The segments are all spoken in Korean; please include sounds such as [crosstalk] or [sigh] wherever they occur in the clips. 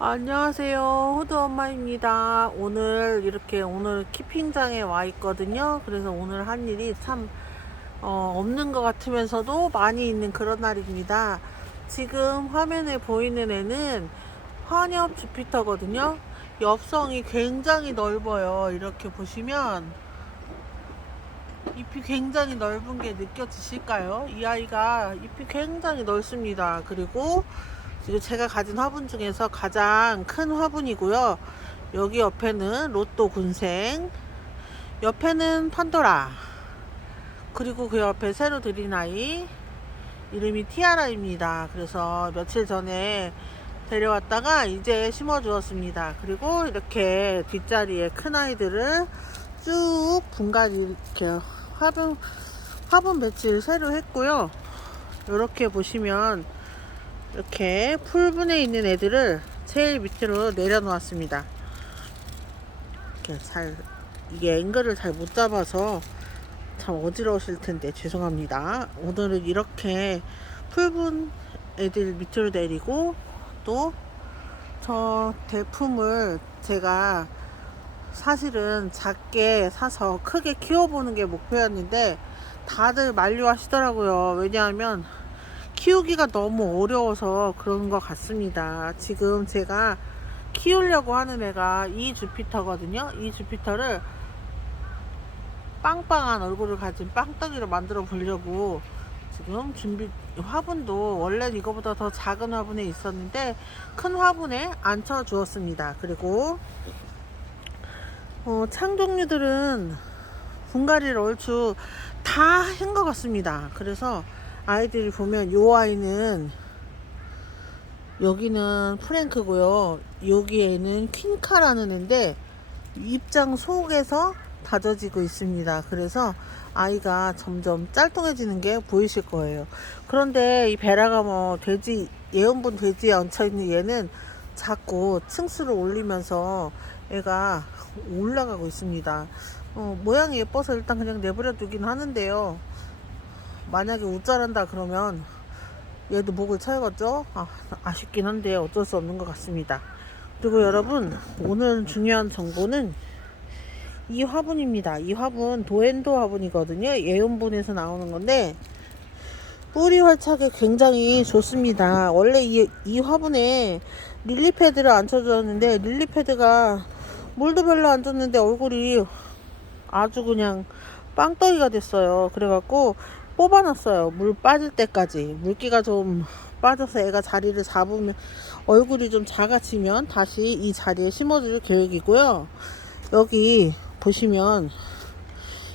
안녕하세요. 호두 엄마입니다. 오늘 이렇게 오늘 키핑장에 와 있거든요. 그래서 오늘 한 일이 참 어, 없는 것 같으면서도 많이 있는 그런 날입니다. 지금 화면에 보이는 애는 환엽 주피터거든요. 엽성이 굉장히 넓어요. 이렇게 보시면 잎이 굉장히 넓은 게 느껴지실까요? 이 아이가 잎이 굉장히 넓습니다. 그리고 지금 제가 가진 화분 중에서 가장 큰 화분이고요. 여기 옆에는 로또 군생, 옆에는 판도라, 그리고 그 옆에 새로 들인 아이 이름이 티아라입니다. 그래서 며칠 전에 데려왔다가 이제 심어 주었습니다. 그리고 이렇게 뒷자리에 큰 아이들을 쭉 분갈이 이렇게 화분 화분 배치를 새로 했고요. 이렇게 보시면 이렇게 풀분에 있는 애들을 제일 밑으로 내려놓았습니다. 이렇게 잘 이게 앵글을 잘 못 잡아서 참 어지러우실 텐데 죄송합니다. 오늘은 이렇게 풀분 애들 밑으로 내리고 또 저 대품을 제가 사실은 작게 사서 크게 키워보는 게 목표였는데 다들 만류하시더라고요. 왜냐하면 키우기가 너무 어려워서 그런 것 같습니다. 지금 제가 키우려고 하는 애가 이 주피터거든요. 이 주피터를 빵빵한 얼굴을 가진 빵떡이로 만들어 보려고 지금 준비 화분도 원래 이거보다 더 작은 화분에 있었는데 큰 화분에 앉혀 주었습니다. 그리고 어, 창 종류들은 분갈이를 얼추 다 한 것 같습니다. 그래서 아이들이 보면 요 아이는 여기는 프랭크고요. 여기에는 퀸카라는 애인데 입장 속에서 다져지고 있습니다. 그래서 아이가 점점 짤뚱해지는 게 보이실 거예요. 그런데 이 베라가 뭐 돼지 예언분 돼지에 얹혀 있는 얘는 자꾸 층수를 올리면서 애가 올라가고 있습니다. 어, 모양이 예뻐서 일단 그냥 내버려 두긴 하는데요. 만약에 웃자란다 그러면 얘도 목을 쳐야겠죠? 아, 아쉽긴 한데 어쩔 수 없는 것 같습니다. 그리고 여러분 오늘 중요한 정보는 이 화분입니다. 이 화분 도엔도 화분이거든요. 예온분에서 나오는 건데 뿌리 활착에 굉장히 좋습니다. 원래 이, 이 화분에 릴리 패드를 안 쳐줬는데 릴리 패드가 물도 별로 안 줬는데 얼굴이 아주 그냥 빵떡이가 됐어요. 그래갖고 뽑아놨어요. 물 빠질 때까지. 물기가 좀 빠져서 애가 자리를 잡으면 얼굴이 좀 작아지면 다시 이 자리에 심어줄 계획이고요. 여기 보시면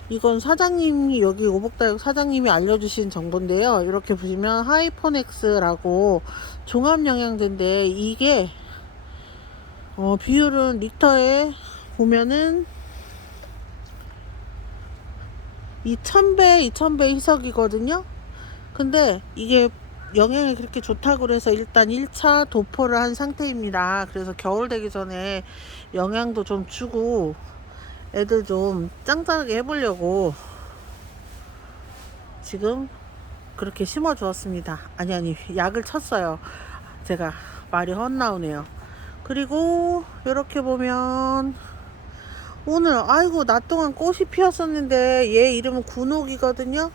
이건 사장님이 여기 오복다육 사장님이 알려주신 정보인데요. 이렇게 보시면 하이퍼넥스라고 종합영양제인데 이게 어, 비율은 리터에 보면은 2000배, 2000배 희석이거든요. 근데 이게 영양이 그렇게 좋다고 그래서 일단 1차 도포를 한 상태입니다. 그래서 겨울 되기 전에 영양도 좀 주고 애들 좀 짱짱하게 해보려고 지금 그렇게 심어 주었습니다. 아니, 아니, 약을 쳤어요. 제가 말이 헛나오네요. 그리고 이렇게 보면 오늘 아이고 낮 동안 꽃이 피었었는데 얘 이름은 군옥이거든요.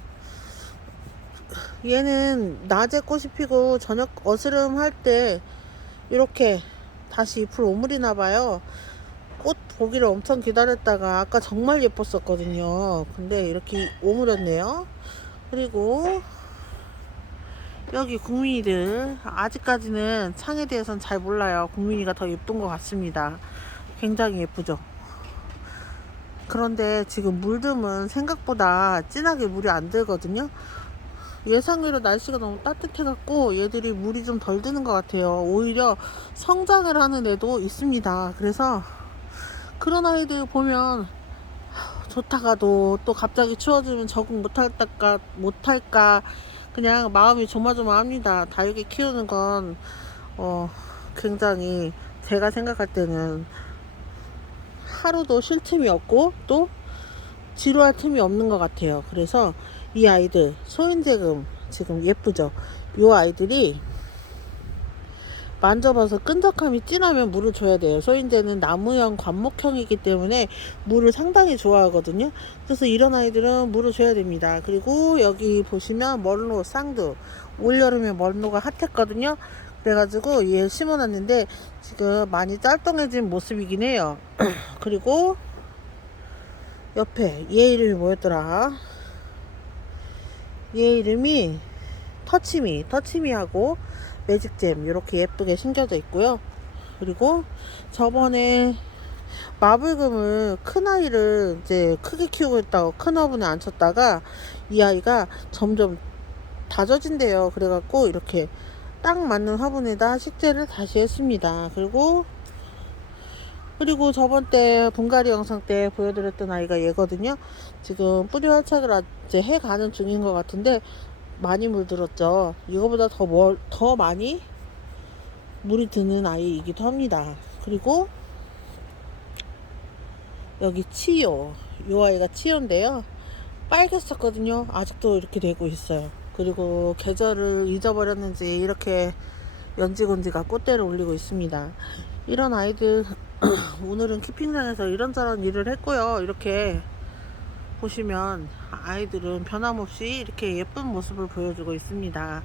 얘는 낮에 꽃이 피고 저녁 어스름 할 때 이렇게 다시 잎을 오므리나 봐요. 꽃 보기를 엄청 기다렸다가 아까 정말 예뻤었거든요. 근데 이렇게 오므렸네요. 그리고 여기 국민이들 아직까지는 창에 대해서는 잘 몰라요. 국민이가 더 예쁜 것 같습니다. 굉장히 예쁘죠. 그런데 지금 물듬은 생각보다 진하게 물이 안 들거든요. 예상외로 날씨가 너무 따뜻해갖고 얘들이 물이 좀 덜 드는 것 같아요. 오히려 성장을 하는 애도 있습니다. 그래서 그런 아이들 보면 좋다가도 또 갑자기 추워지면 적응 못할까 못할까 그냥 마음이 조마조마합니다. 다육이 키우는 건 어, 굉장히 제가 생각할 때는 하루도 쉴 틈이 없고 또 지루할 틈이 없는 것 같아요. 그래서 이 아이들 소인재금 지금 예쁘죠? 이 아이들이 만져봐서 끈적함이 진하면 물을 줘야 돼요. 소인대는 나무형 관목형이기 때문에 물을 상당히 좋아하거든요. 그래서 이런 아이들은 물을 줘야 됩니다. 그리고 여기 보시면 멀로 쌍두 올여름에 멀로가 핫했거든요. 그래가지고 얘 심어놨는데 지금 많이 짤뚱해진 모습이긴 해요. [clears throat] 그리고 옆에 얘 이름이 뭐였더라? 얘 이름이 터치미, 터치미하고 매직잼 이렇게 예쁘게 심겨져 있고요. 그리고 저번에 마블금을 큰 아이를 이제 크게 키우고 있다고 큰 화분에 앉혔다가 이 아이가 점점 다져진대요. 그래갖고 이렇게 딱 맞는 화분에다 식재를 다시 했습니다. 그리고 그리고 저번 때 분갈이 영상 때 보여드렸던 아이가 얘거든요. 지금 뿌리 활착을 아- 이제 해가는 중인 것 같은데 많이 물들었죠. 이거보다 더, 멀, 더 많이 물이 드는 아이이기도 합니다. 그리고 여기 치요. 이 아이가 치요인데요. 빨갰었거든요. 아직도 이렇게 되고 있어요. 그리고 계절을 잊어버렸는지 이렇게 연지곤지가 꽃대를 올리고 있습니다. 이런 아이들 [clears throat] 오늘은 키핑장에서 이런저런 일을 했고요. 이렇게 보시면 아이들은 변함없이 이렇게 예쁜 모습을 보여주고 있습니다.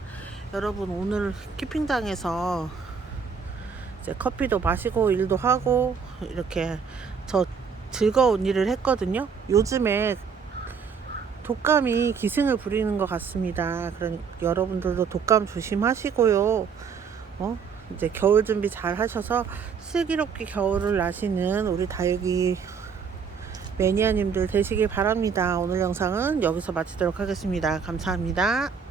여러분 오늘 키핑장에서 이제 커피도 마시고 일도 하고 이렇게 저 즐거운 일을 했거든요. 요즘에 독감이 기승을 부리는 것 같습니다. 그러니까 여러분들도 독감 조심하시고요. 어? 이제 겨울 준비 잘 하셔서 슬기롭게 겨울을 나시는 우리 다육이 매니아님들 되시길 바랍니다. 오늘 영상은 여기서 마치도록 하겠습니다. 감사합니다.